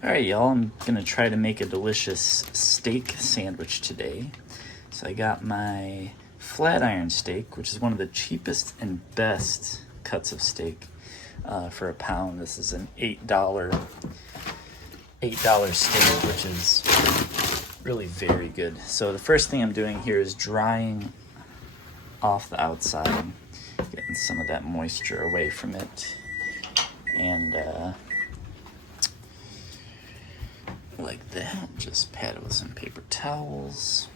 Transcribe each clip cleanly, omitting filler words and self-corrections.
Alright, y'all, I'm gonna try to make a delicious steak sandwich today. So I got my flat iron steak, which is one of the cheapest and best cuts of steak for a pound. This is an $8 steak, which is really very good. So the first thing I'm doing here is drying off the outside, getting some of that moisture away from it, and like that, just pat it with some paper towels.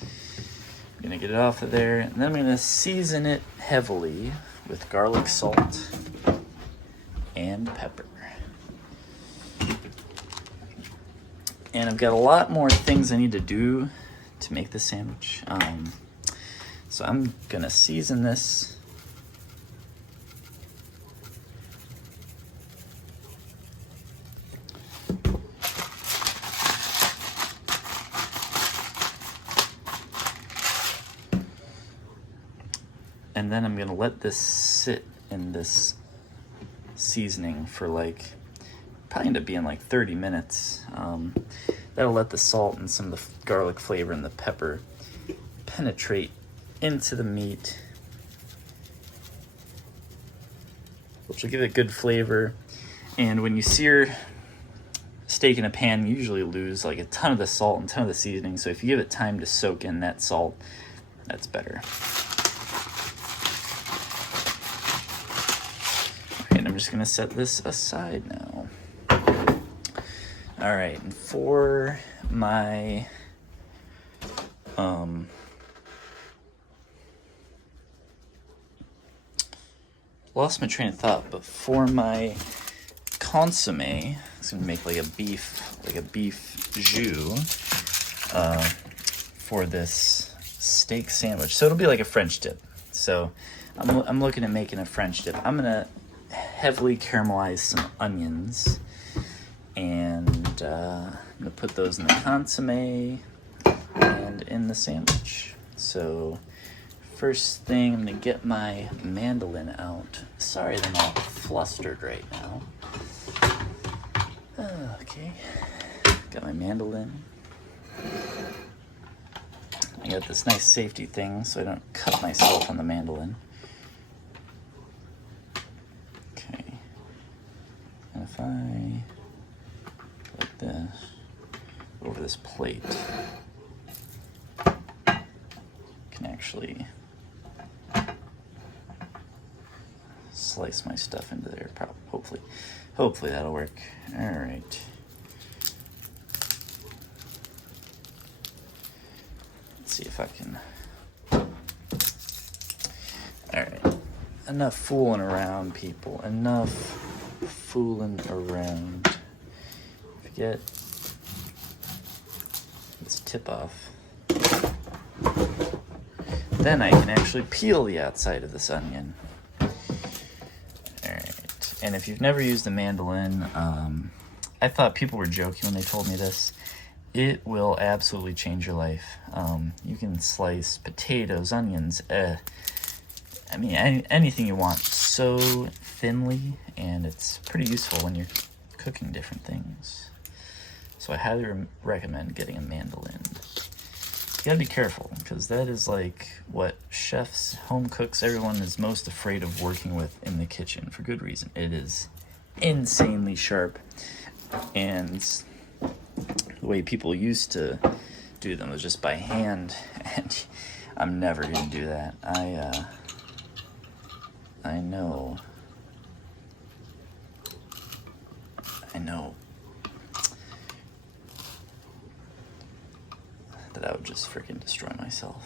I'm gonna get it off of there, and then I'm gonna season it heavily with garlic salt and pepper. And I've got a lot more things I need to do to make this sandwich. So I'm gonna season this. And then I'm gonna let this sit in this seasoning for probably end up being like 30 minutes. That'll let the salt and some of the garlic flavor and the pepper penetrate into the meat, which will give it good flavor. And when you sear steak in a pan, you usually lose like a ton of the salt and a ton of the seasoning. So if you give it time to soak in that salt, that's better. I'm just gonna set this aside now. All right, and for my lost my train of thought, but for my consomme, I was gonna make like a beef jus for this steak sandwich. So it'll be like a French dip. So I'm looking at making a French dip. I'm gonna heavily caramelize some onions, and I'm gonna put those in the consomme and in the sandwich. So first thing, I'm gonna get my mandolin out. Sorry that I'm all flustered right now. Okay, got my mandolin. I got this nice safety thing so I don't cut myself on the mandolin. If I put this over this plate, I can actually slice my stuff into there. Hopefully that'll work. All right. Let's see if I can. All right. Enough fooling around, people. Enough fooling around. Forget this tip off. Then I can actually peel the outside of this onion. Alright, and if you've never used a mandolin, I thought people were joking when they told me this. It will absolutely change your life. You can slice potatoes, onions, anything you want so thinly, and it's pretty useful when you're cooking different things. So I highly recommend getting a mandolin. You gotta be careful, because that is like what chefs, home cooks, everyone is most afraid of working with in the kitchen, for good reason. It is insanely sharp, and the way people used to do them was just by hand, and I'm never gonna do that. I know that I would just freaking destroy myself.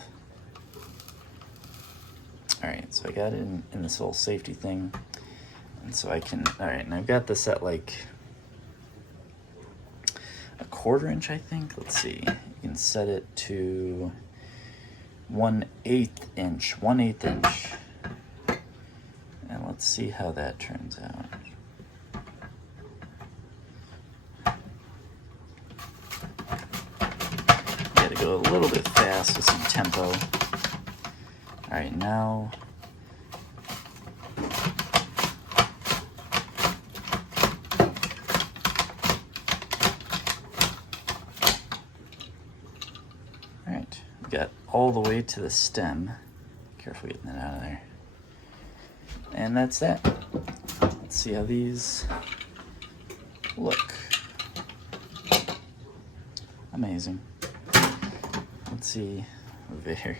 Alright, so I got it in this little safety thing. And so I can, alright, and I've got this at like a 1/4 inch, I think. Let's see. You can set it to 1/8 inch. And let's see how that turns out. Gotta go a little bit fast with some tempo. All right, now got all the way to the stem. Careful getting that out of there. And that's that. Let's see how these look. Amazing. Let's see. Very,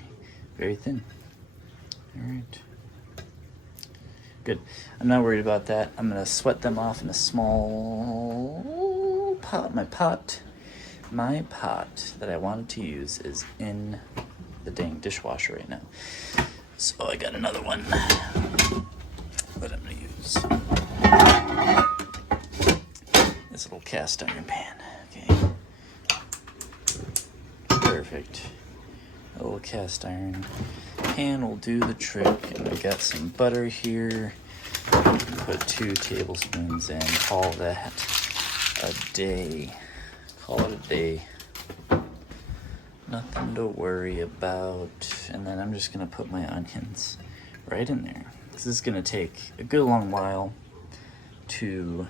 very thin. All right. Good. I'm not worried about that. I'm gonna sweat them off in a small pot. My pot that I wanted to use is in the dang dishwasher right now. So I got another one that I'm gonna use. This little cast iron pan. Okay. Perfect. A little cast iron pan will do the trick. And we got some butter here. Put 2 tablespoons in. Call that a day. Call it a day. Nothing to worry about. And then I'm just gonna put my onions right in there. This is gonna take a good long while to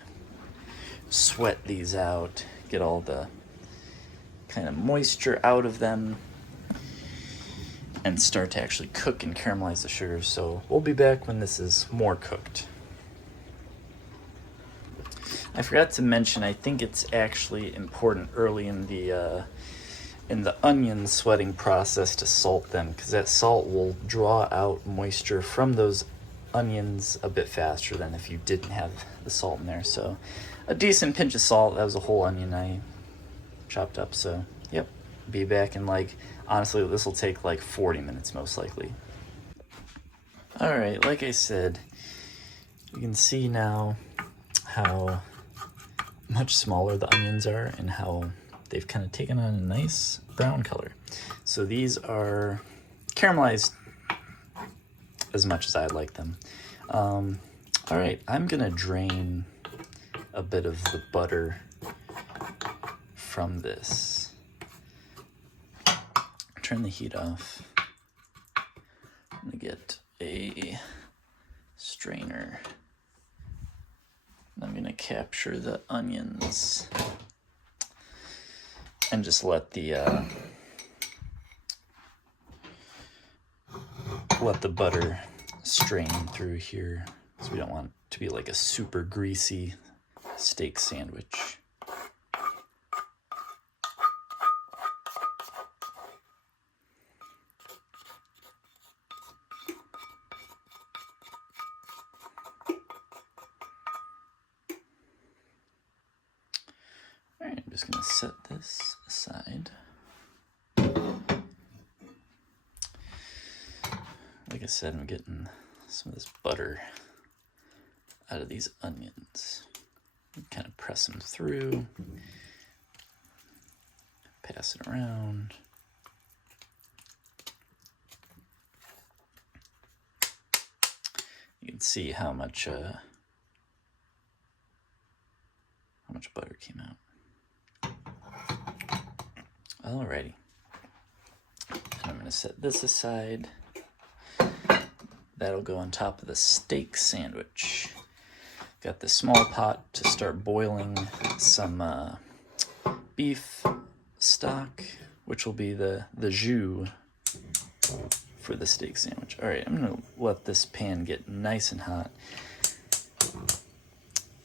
sweat these out, get all the kind of moisture out of them, and start to actually cook and caramelize the sugar. So we'll be back when this is more cooked. I forgot to mention, I think it's actually important early in the onion sweating process to salt them, because that salt will draw out moisture from those onions a bit faster than if you didn't have the salt in there. So a decent pinch of salt. That was a whole onion I chopped up. So yep, be back in honestly, this will take 40 minutes most likely. All right, like I said, you can see now how much smaller the onions are and how they've kind of taken on a nice brown color. So these are caramelized as much as I like them. All right, I'm gonna drain a bit of the butter from this. Turn the heat off. I'm gonna get a strainer. I'm gonna capture the onions and just let the butter strain through here, so we don't want it to be like a super greasy steak sandwich. All right, I'm just gonna set this aside. Like I said, I'm getting some of this butter out of these onions. Kind of press them through, pass it around. You can see how much butter came out. Alrighty, and I'm gonna set this aside. That'll go on top of the steak sandwich. Got the small pot to start boiling some beef stock, which will be the jus for the steak sandwich. All right, I'm gonna let this pan get nice and hot.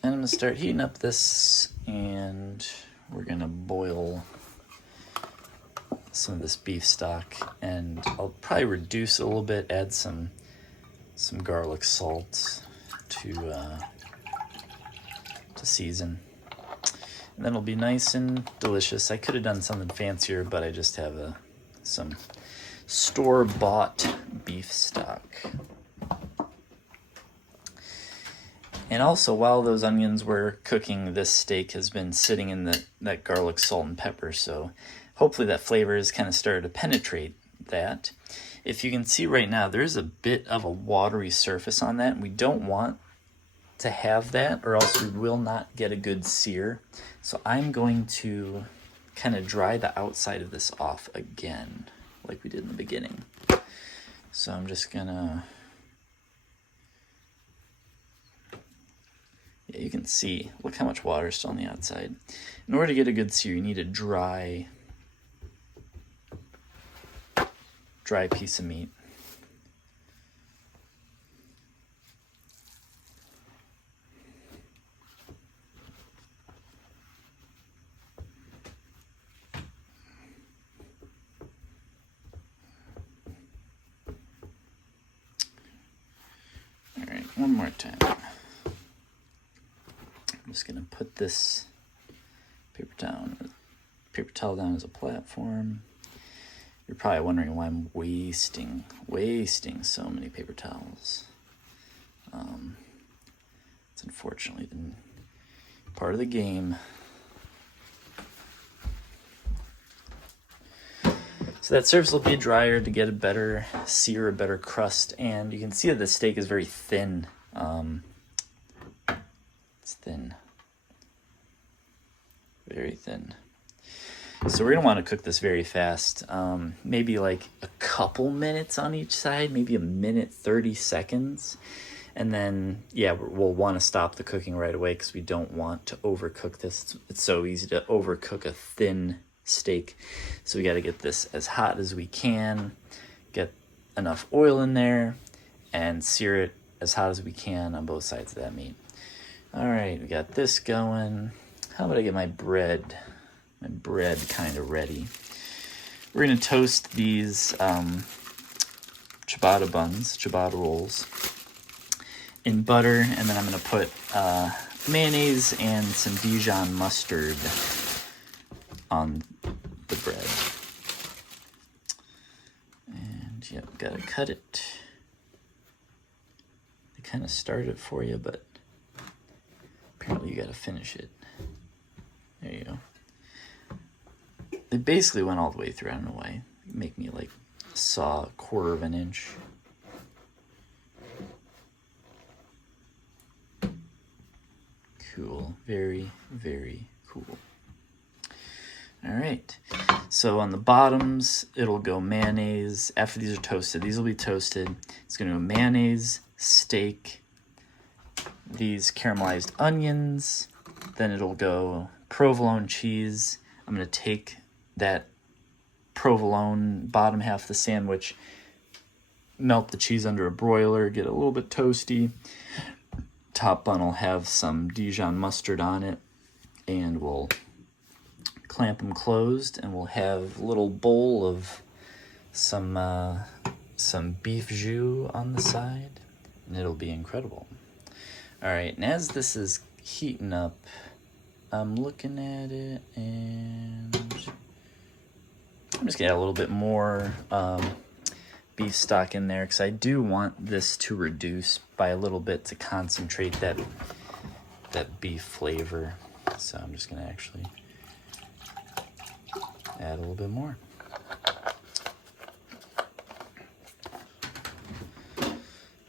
And I'm gonna start heating up this, and we're gonna boil some of this beef stock, and I'll probably reduce it a little bit, add some garlic salt to season, and then it'll be nice and delicious. I could have done something fancier, but I just have some store-bought beef stock. And also, while those onions were cooking, this steak has been sitting in that garlic, salt, and pepper, so hopefully that flavor has kind of started to penetrate that. If you can see right now, there's a bit of a watery surface on that, and we don't want to have that, or else we will not get a good sear. So I'm going to kind of dry the outside of this off again, like we did in the beginning. So I'm just gonna, yeah, you can see, look how much water is still on the outside. In order to get a good sear, you need a dry dry piece of meat. All right, one more time. I'm just gonna put this paper towel down as a platform. You're probably wondering why I'm wasting so many paper towels. It's unfortunately part of the game. So that surface will be drier to get a better sear, a better crust, and you can see that the steak is very thin. It's thin, very thin. So we're gonna want to cook this very fast, maybe like a couple minutes on each side, maybe a minute, 30 seconds. And then, yeah, we'll want to stop the cooking right away because we don't want to overcook this. It's so easy to overcook a thin steak. So we got to get this as hot as we can, get enough oil in there, and sear it as hot as we can on both sides of that meat. All right, we got this going. How about I get my bread kind of ready? We're going to toast these ciabatta buns, ciabatta rolls, in butter, and then I'm going to put mayonnaise and some Dijon mustard on the bread. And yep, gotta cut it. They kind of started it for you, but apparently you gotta finish it. There you go. They basically went all the way through. I don't know why. Make me like saw a 1/4 of an inch. Cool. Very, very cool. All right. So on the bottoms, it'll go mayonnaise. After these are toasted, these will be toasted. It's going to go mayonnaise, steak, these caramelized onions. Then it'll go provolone cheese. I'm going to take that provolone bottom half of the sandwich, melt the cheese under a broiler, get it a little bit toasty. Top bun will have some Dijon mustard on it, and we'll clamp them closed, and we'll have a little bowl of some beef jus on the side, and it'll be incredible. All right, and as this is heating up, I'm looking at it, and I'm just gonna add a little bit more beef stock in there because I do want this to reduce by a little bit to concentrate that beef flavor. So I'm just gonna actually add a little bit more.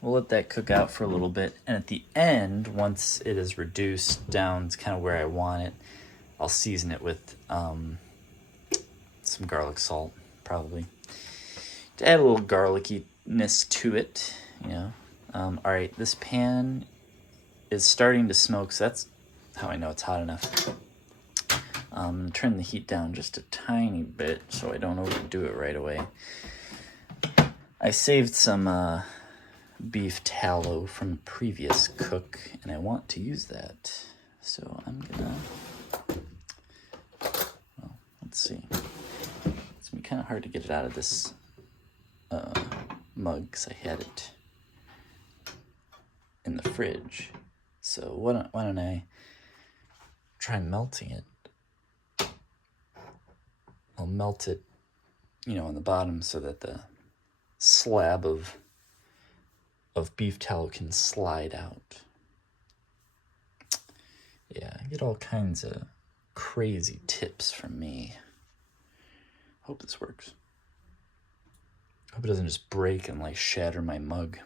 We'll let that cook out for a little bit, and at the end, once it is reduced down to kind of where I want it, I'll season it with some garlic salt, probably, to add a little garlickiness to it, you know. All right, this pan is starting to smoke, so that's how I know it's hot enough. Turn the heat down just a tiny bit so I don't overdo it right away. I saved some beef tallow from a previous cook, and I want to use that. So I'm gonna, well, let's see. It's gonna be kind of hard to get it out of this mug because I had it in the fridge. So why don't I try melting it? I'll melt it, you know, on the bottom so that the slab of beef tallow can slide out. Yeah, I get all kinds of crazy tips from me. Hope this works. Hope it doesn't just break and like shatter my mug.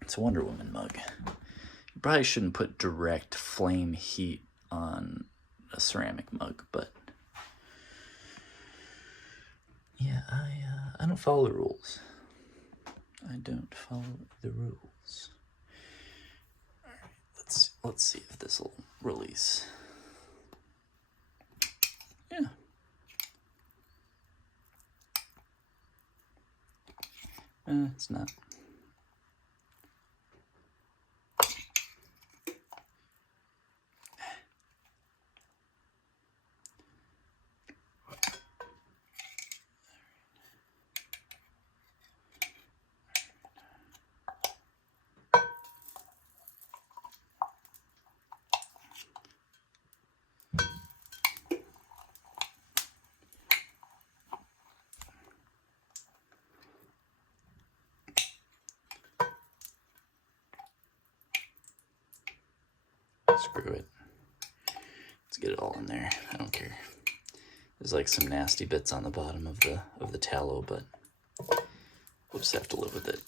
It's a Wonder Woman mug. You probably shouldn't put direct flame heat on a ceramic mug, but yeah, I don't follow the rules. I don't follow the rules. All right, let's see if this will release. Yeah. It's not. Screw it. Let's get it all in there. I don't care. There's like some nasty bits on the bottom of the tallow, but we'll just have to live with it.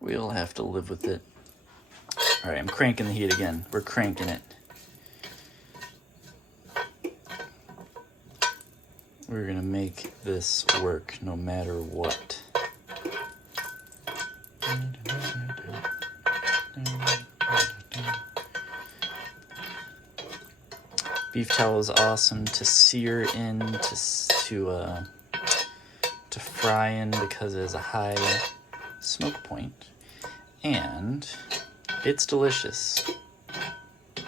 We'll have to live with it. All right, I'm cranking the heat again. We're cranking it. We're gonna make this work no matter what. Beef tallow is awesome to sear in, to fry in because it has a high smoke point, and it's delicious. All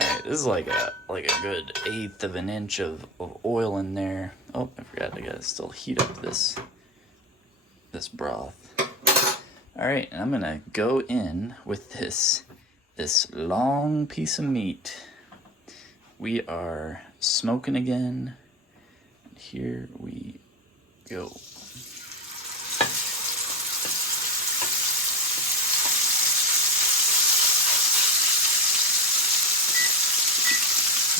right, this is like a good 1/8 of an inch of oil in there. Oh, I forgot, I gotta still heat up this broth. All right, and I'm gonna go in with this long piece of meat. We are smoking again. Here we go.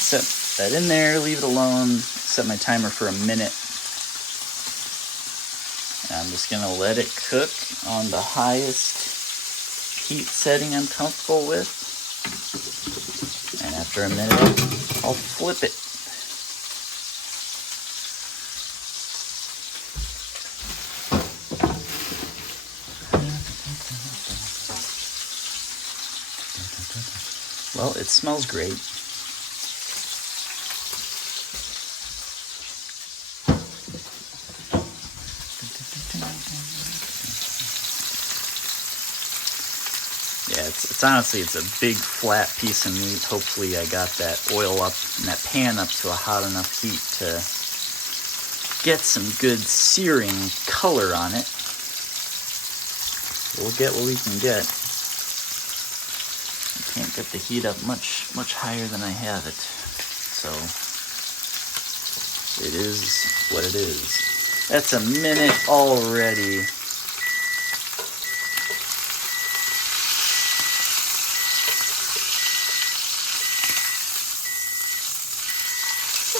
Set that in there, leave it alone, set my timer for a minute. And I'm just gonna let it cook on the highest heat setting I'm comfortable with. And after a minute, I'll flip it. Well, it smells great. Yeah, it's honestly, it's a big flat piece of meat. Hopefully I got that oil up and that pan up to a hot enough heat to get some good searing color on it. We'll get what we can get. I can't get the heat up much higher than I have it. So it is what it is. That's a minute already.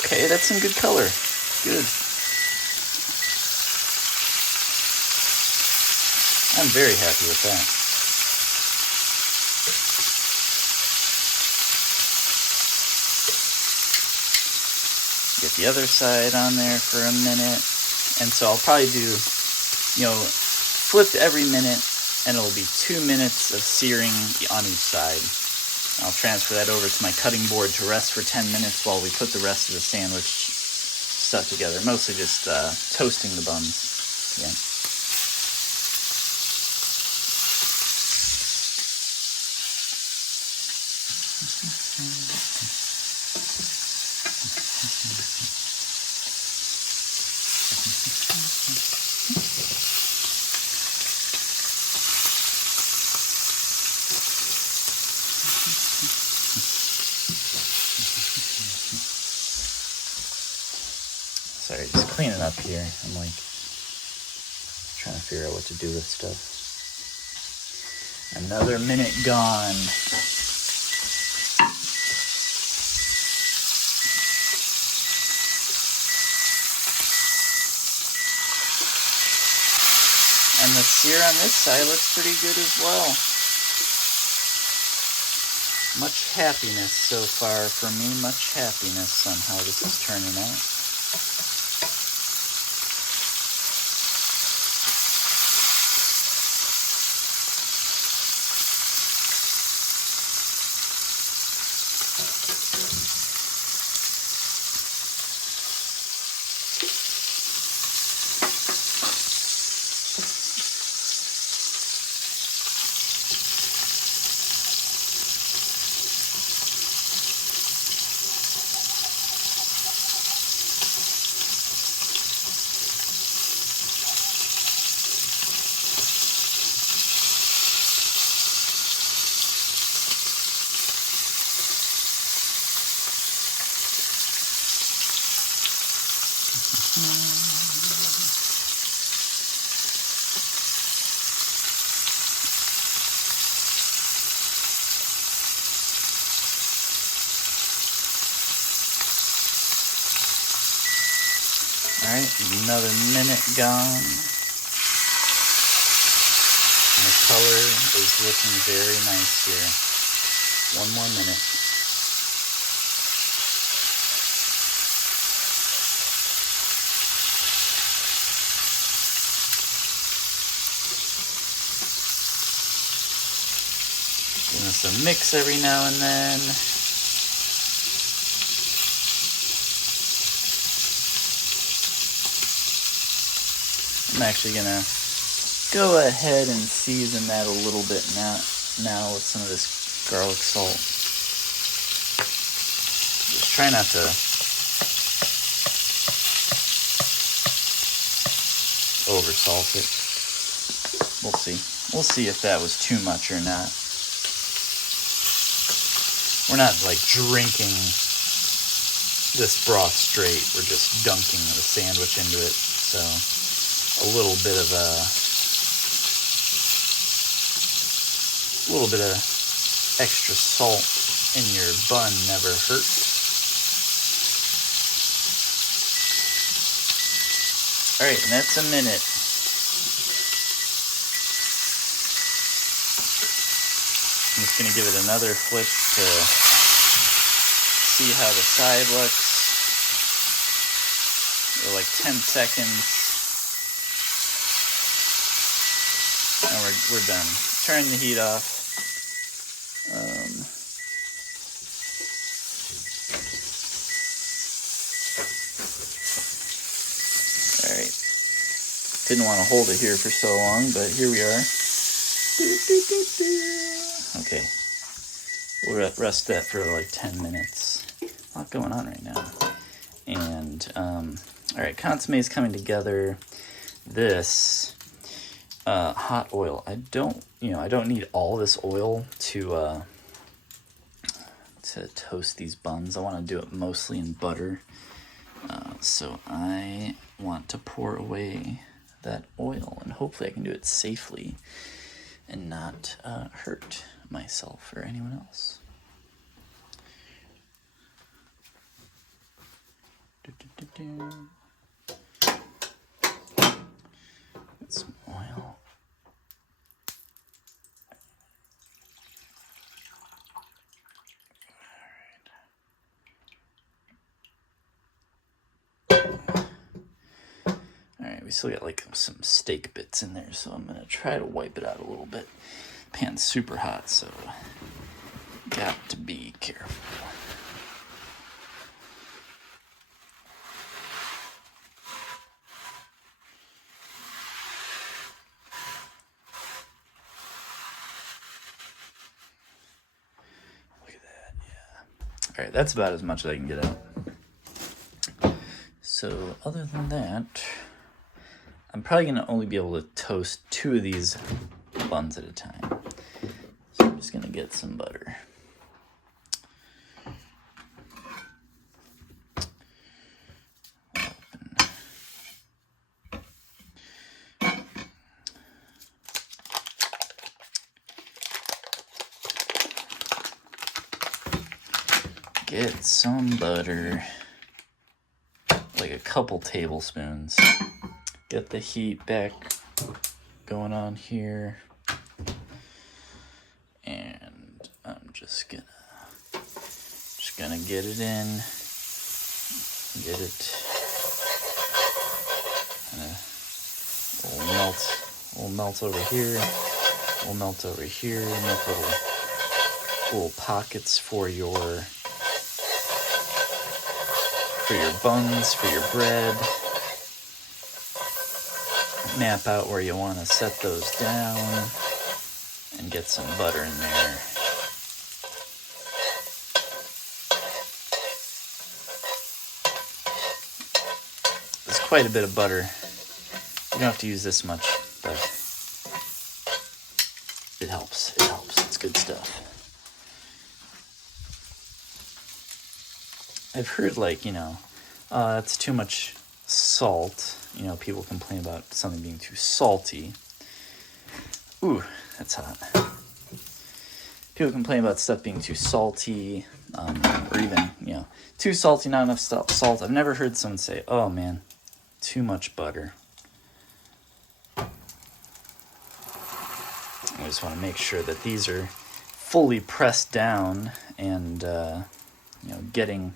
Okay, that's some good color. Good. I'm very happy with that. Get the other side on there for a minute. And so I'll probably do, flip every minute, and it'll be 2 minutes of searing on each side. I'll transfer that over to my cutting board to rest for 10 minutes while we put the rest of the sandwich stuff together. Mostly just toasting the buns. Yeah. Sorry, just cleaning up here. I'm like trying to figure out what to do with stuff. Another minute gone. And the sear on this side looks pretty good as well. Much happiness so far for me. Much happiness on how this is turning out. Alright, another minute gone. And the color is looking very nice here. One more minute. Giving us a mix every now and then. I'm actually gonna go ahead and season that a little bit now with some of this garlic salt. Just try not to over salt it. We'll see. We'll see if that was too much or not. We're not like drinking this broth straight. We're just dunking the sandwich into it. So a little bit of extra salt in your bun never hurts. All right, and that's a minute. I'm just gonna give it another flip to see how the side looks. Or like 10 seconds. And we're done. Turn the heat off. Alright. Didn't want to hold it here for so long, but here we are. Okay. We'll rest that for like 10 minutes. A lot going on right now. And, alright, consomme is coming together. This hot oil. I don't need all this oil to toast these buns. I want to do it mostly in butter. So I want to pour away that oil, and hopefully I can do it safely and not hurt myself or anyone else. Get some oil. Alright, we still got like some steak bits in there, so I'm gonna try to wipe it out a little bit. Pan's super hot, so got to be careful. Alright, that's about as much as I can get out. So, other than that, I'm probably going to only be able to toast 2 of these buns at a time. So I'm just going to get some butter. Get some butter, like a couple tablespoons. Get the heat back going on here. And I'm just gonna get it in. Get it. We'll melt over here. We'll melt over here. Make little pockets for your buns, for your bread. Map out where you want to set those down and get some butter in there. There's quite a bit of butter. You don't have to use this much, but it helps. It helps. It's good stuff. I've heard, like, that's too much salt. You know, people complain about something being too salty. Ooh, that's hot. People complain about stuff being too salty, or even, you know, too salty, not enough salt. I've never heard someone say, oh man, too much butter. I just want to make sure that these are fully pressed down and, you know, getting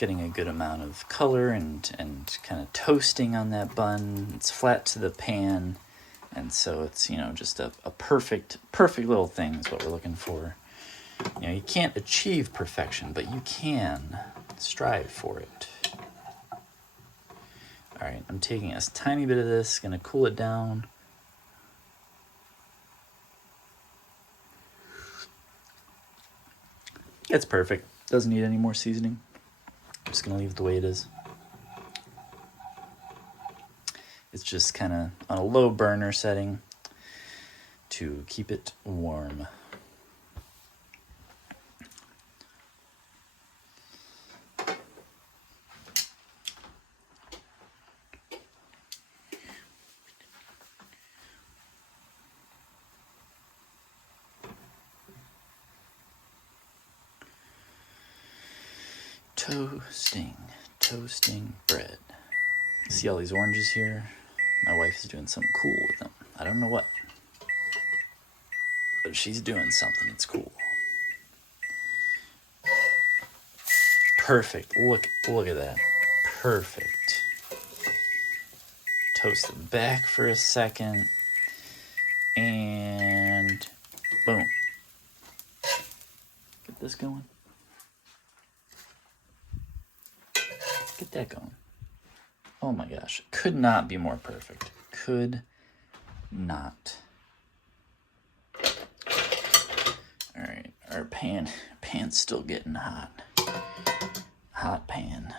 a good amount of color and kind of toasting on that bun. It's flat to the pan, and so it's, you know, just a perfect little thing is what we're looking for. You know, you can't achieve perfection, but you can strive for it. All right, I'm taking a tiny bit of this, gonna cool it down. It's perfect. Doesn't need any more seasoning. I'm just gonna leave it the way it is. It's just kind of on a low burner setting to keep it warm. Toasting bread. See all these oranges here? My wife is doing something cool with them. I don't know what, but she's doing something. It's cool. Perfect. Look at that. Perfect. Toast it back for a second, and boom. Get this going. Get that going. Oh my gosh. Could not be more perfect. Could not. All right. Our pan's still getting hot. Hot pan.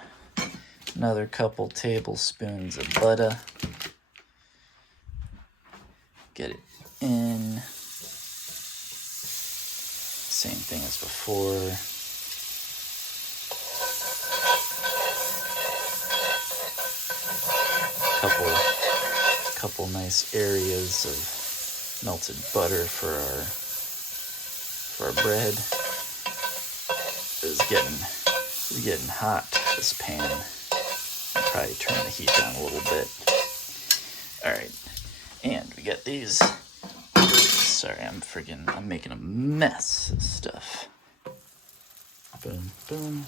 Another couple tablespoons of butter. Get it in. Same thing as before. Couple nice areas of melted butter for our bread. It's getting hot, this pan. I'll probably turn the heat down a little bit. All right, and we got these. Sorry, I'm making a mess of stuff. Boom, boom.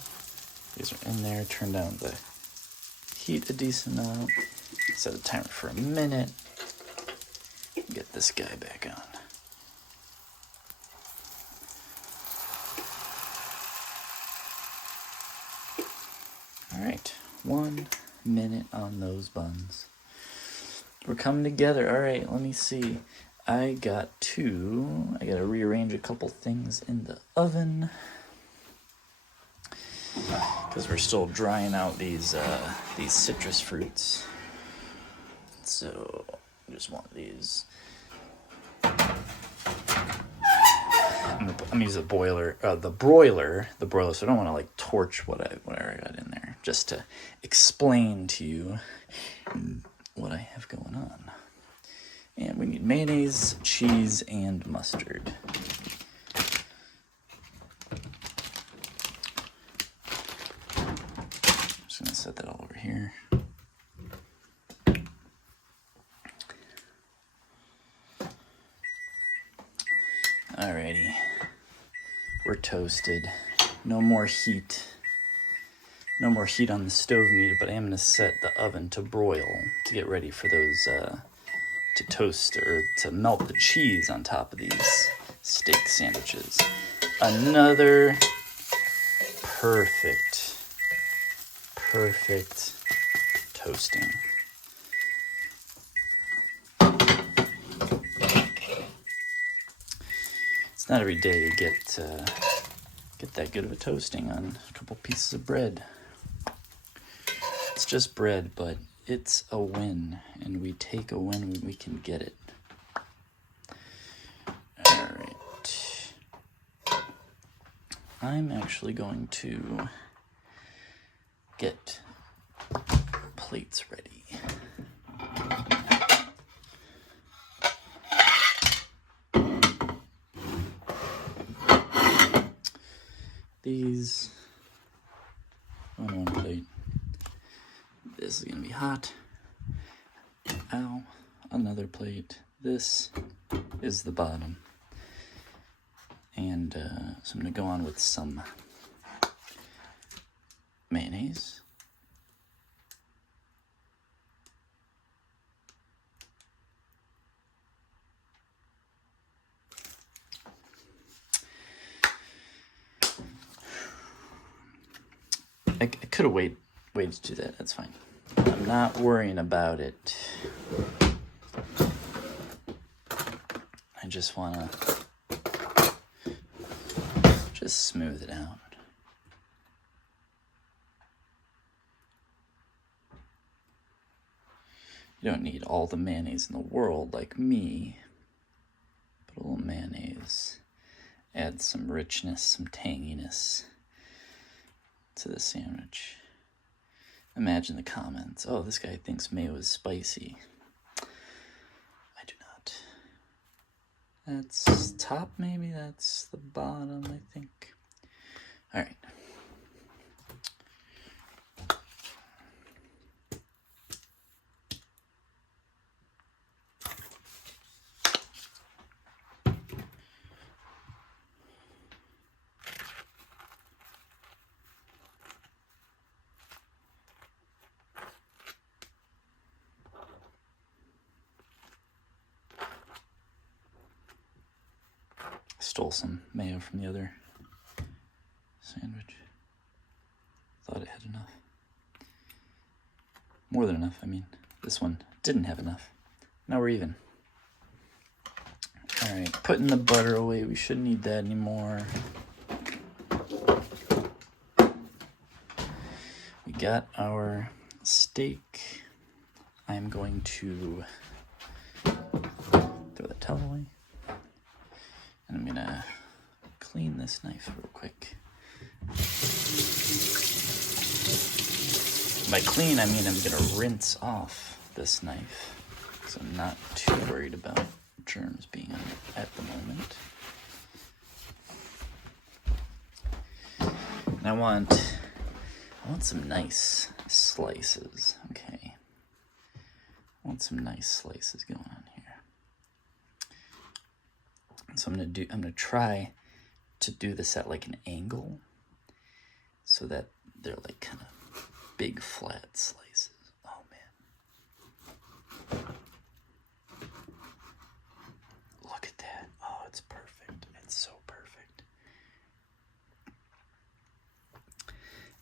These are in there. Turn down the heat a decent amount. Set a timer for a minute. Get this guy back on. All right, 1 minute on those buns. We're coming together. All right, let me see. I gotta rearrange a couple things in the oven because we're still drying out these citrus fruits. So I just want these. I'm gonna use the broiler. So I don't want to like torch what I got in there. Just to explain to you what I have going on. And we need mayonnaise, cheese, and mustard. Just gonna set that all over here. Alrighty, we're toasted. No more heat. No more heat on the stove needed, but I am going to set the oven to broil to get ready for those, to toast or to melt the cheese on top of these steak sandwiches. Another perfect toasting. It's not every day you get that good of a toasting on a couple pieces of bread. It's just bread, but it's a win, and we take a win when we can get it. All right. I'm actually going to these on one plate. This is gonna be hot. Ow. Another plate. This is the bottom. And so I'm gonna go on with some mayonnaise. I could have waited to do that. That's fine. I'm not worrying about it. I just want to just smooth it out. You don't need all the mayonnaise in the world like me, but a little mayonnaise adds some richness, some tanginess to the sandwich. Imagine the comments. Oh, this guy thinks mayo is spicy. I do not. That's top, maybe? That's the bottom, I think. All right. Stole some mayo from the other sandwich. Thought it had enough. More than enough, I mean. This one didn't have enough. Now we're even. All right, putting the butter away. We shouldn't need that anymore. We got our steak. I'm going to throw the towel away. And I'm gonna clean this knife real quick. By clean, I mean I'm gonna rinse off this knife, because I'm not too worried about germs being on it at the moment. And I want some nice slices. Okay, I want some nice slices going on here. So I'm gonna try to do this at like an angle so that they're like kind of big flat slices. Oh man. Look at that. Oh, it's perfect. It's so perfect.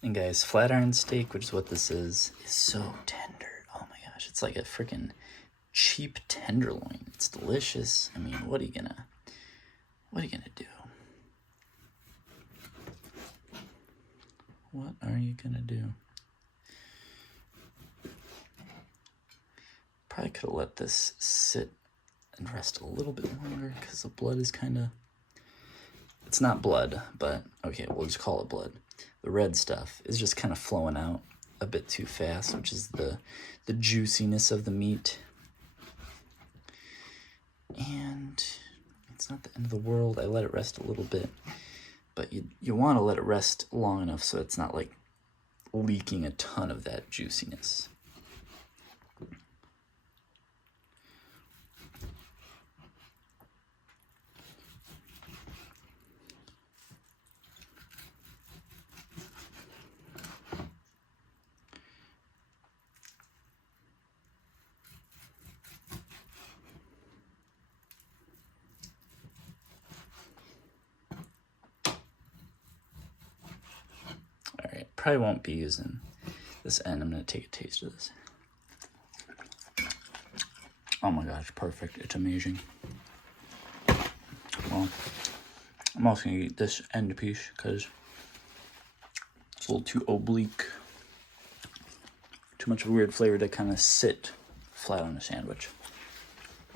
And guys, flat iron steak, which is what this is so tender. Oh my gosh, it's like a freaking cheap tenderloin. It's delicious. I mean, what are you gonna do? What are you gonna do? Probably could have let this sit and rest a little bit longer because the blood is kind of, it's not blood, but okay, we'll just call it blood. The red stuff is just kind of flowing out a bit too fast, which is the juiciness of the meat. And it's not the end of the world. I let it rest a little bit, but you want to let it rest long enough so it's not like leaking a ton of that juiciness. Probably won't be using this end. I'm gonna take a taste of this. Oh my gosh, perfect. It's amazing. Well, I'm also gonna eat this end piece because it's a little too oblique. Too much of a weird flavor to kind of sit flat on a sandwich.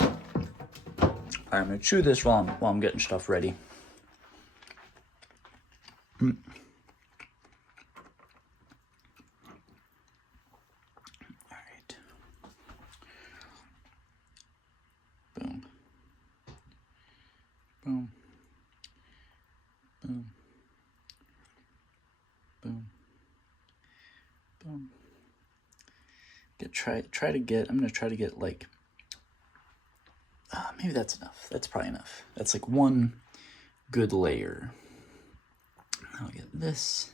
All right, I'm gonna chew this while I'm getting stuff ready. Boom. Boom. Boom. try to get, like, maybe that's enough. That's probably enough. That's like one good layer. I'll get this.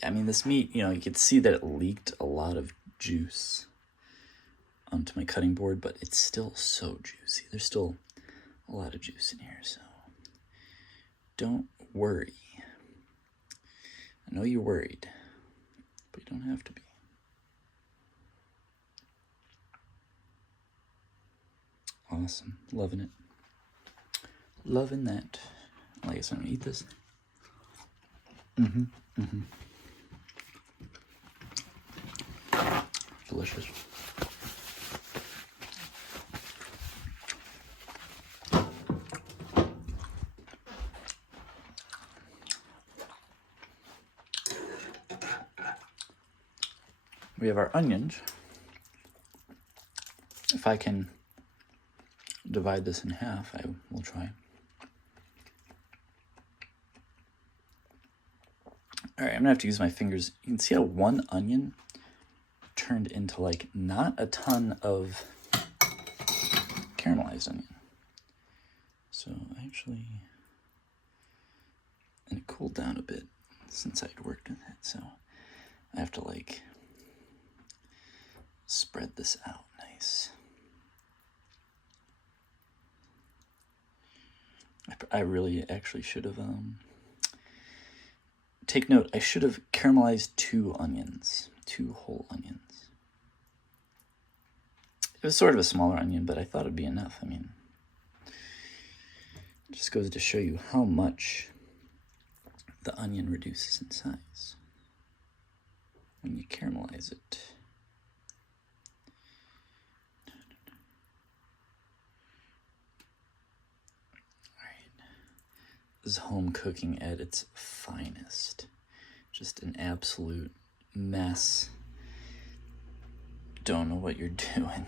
Yeah, I mean, this meat, you could see that it leaked a lot of juice onto my cutting board, but it's still so juicy. There's still a lot of juice in here, so don't worry. I know you're worried, but you don't have to be. Awesome. Loving it. Loving that. I guess I'm gonna eat this. Delicious. We have our onions. If I can divide this in half, I will try. All right, I'm gonna have to use my fingers. You can see how one onion turned into like not a ton of caramelized onion. So actually, and it cooled down a bit since I'd worked with it. So I have to like spread this out nice. I really actually should have, take note, I should have caramelized 2 onions, 2 whole onions. It was sort of a smaller onion, but I thought it'd be enough. I mean, it just goes to show you how much the onion reduces in size when you caramelize it. This is home cooking at its finest. Just an absolute mess. Don't know what you're doing.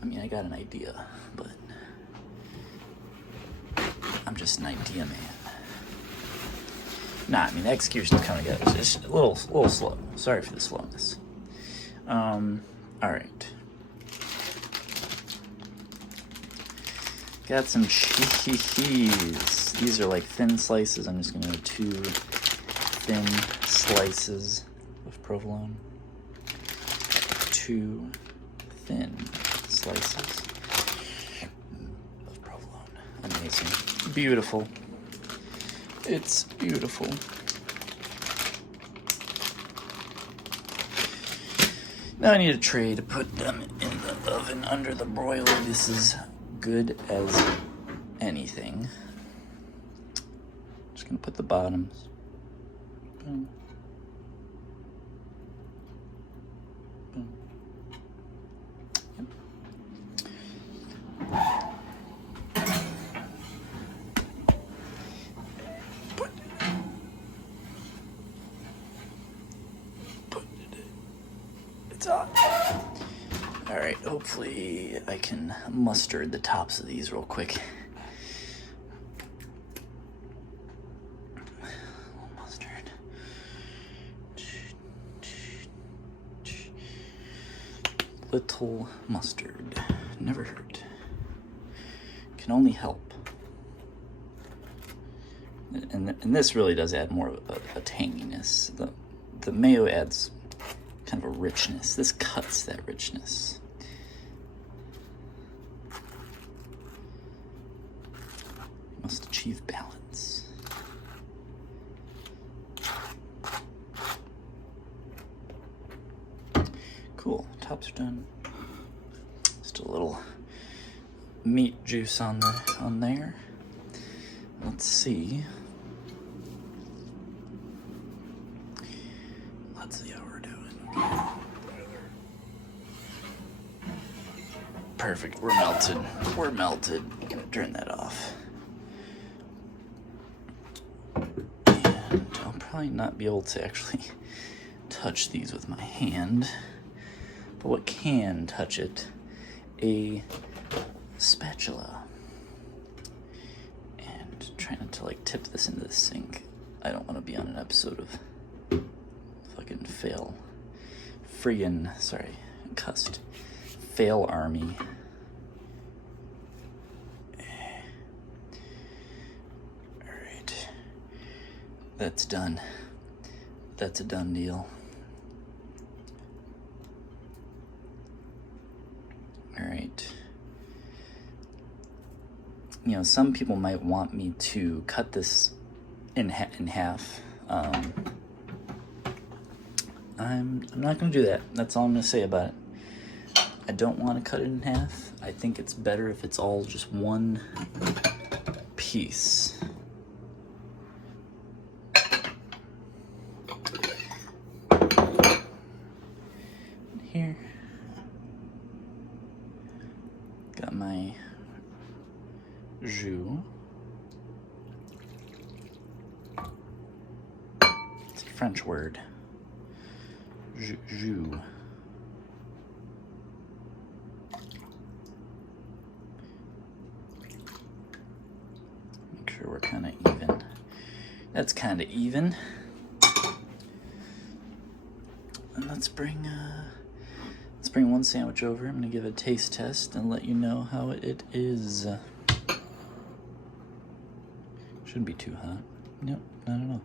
I mean, I got an idea, but I'm just an idea man. Nah, I mean, the execution's coming together. It's just a little slow. Sorry for the slowness. All right. Got some cheese. These are like thin slices. I'm just gonna do 2 thin slices of provolone. 2 thin slices of provolone. Amazing. Beautiful. It's beautiful. Now I need a tray to put them in the oven under the broiler. This is good as anything. Just gonna put the bottoms. Boom. Boom. Yep. It's on. All right, hopefully I can mustard the tops of these real quick. Mustard. Little mustard. Never hurt. Can only help. And this really does add more of a tanginess. The mayo adds kind of a richness. This cuts that richness. Must achieve balance. Cool, tops are done. Just a little meat juice on there. Let's see. Let's see how we're doing. Perfect, we're melted. We're melted. I'm gonna turn that off. And I'll probably not be able to actually touch these with my hand. But what can touch it? A spatula. And try not to like tip this into the sink. I don't want to be on an episode of fucking fail sorry, cussed. Fail army. Alright. That's done. That's a done deal. Alright. You know, some people might want me to cut this in half. I'm not going to do that. That's all I'm going to say about it. I don't want to cut it in half. I think it's better if it's all just one piece. Here. Got my jus. It's a French word. Jus. Make sure we're kind of even. That's kind of even. And let's bring one sandwich over. I'm gonna give it a taste test and let you know how it is. Shouldn't be too hot. Nope, not at all.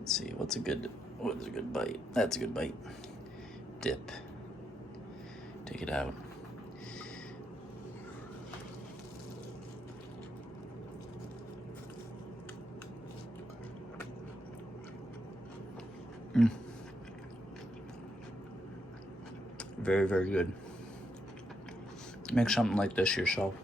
Let's see, what's a good bite? That's a good bite. Dip. Take it out. Very, very good. Make something like this yourself.